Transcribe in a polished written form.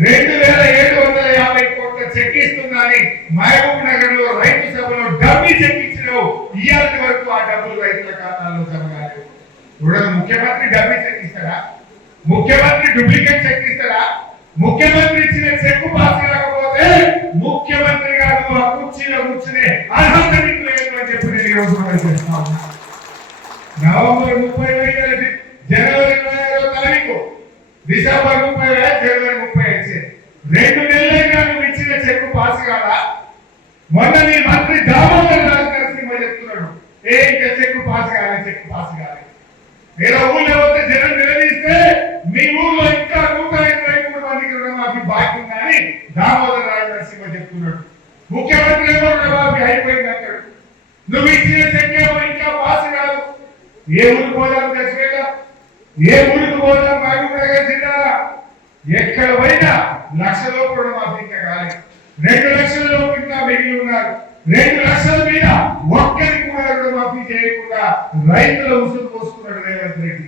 2750 కోట్ల చెక్ ఇస్తుందని మహబూబ్ నగర్ లో రైతు సభలో డబ్బి చెక్ ఇచ్చినావు. ఇయాల వరకు ఆ డబ్బులు రైతుల ఖాతాల్లో జమ కాలేదు. ముఖ్యమంత్రి డబ్బి చెక్ ఇస్తారా? ముఖ్యమంత్రి డూప్లికేట్ చెక్ ఇస్తారా? ముఖ్యమంత్రి ఇచ్చిన చెక్ పాస్ కాకపోతే ముఖ్యమంత్రి గారు ఆ కుర్చీలో కూర్చునే అర్హత నీకు లేదు అని చెప్పి నేను ఈరోజు చేస్తాను. నవంబర్ 30 జనవరి 26వ తారీఖు, డిసెంబర్ 30 జనవరి 30 2 నెలలైనా నువ్వు ఇచ్చిన చెక్ పాస్ కాదా? మొన్న నీ మంత్రి దామోదర్ రాజు నరసింహ చెప్తున్నాడు, ఇంకా చెక్ పాస్ కాలేదు, చెక్ పాస్ కాలేదు. వేరే ఊళ్ళో పోతే జనం నిలదీస్తే మీ ఊళ్ళో ఇంకా 123 మందికి రుణమాఫీ బాకీ ఉందని దామోదర్ రాజు నరసింహ చెప్తున్నాడు. ముఖ్యమంత్రి ఏమో రుణమాఫీ అయిపోయింది అంటాడు. నువ్వు ఇచ్చిన చెక్ ఏమో ఇంకా పాస్ కాదు. ఏ ఊరికి పోదాం దశవేళ? ఏ ఊరికి పోదాం? మహబూబ్ నగర్ జిల్లా ఎక్కడ పోయినా 1 లక్ష లోపు రుణమాఫీ ఇంకా కాలేదు. 2 లక్షల లోపు ఇంకా మిగిలి ఉన్నారు. 2 లక్షల మీద ఒక్కరికి కూడా రుణమాఫీ చేయకుండా రైతుల ఉసురు పోసుకున్నాడు రేవంత్ రెడ్డి.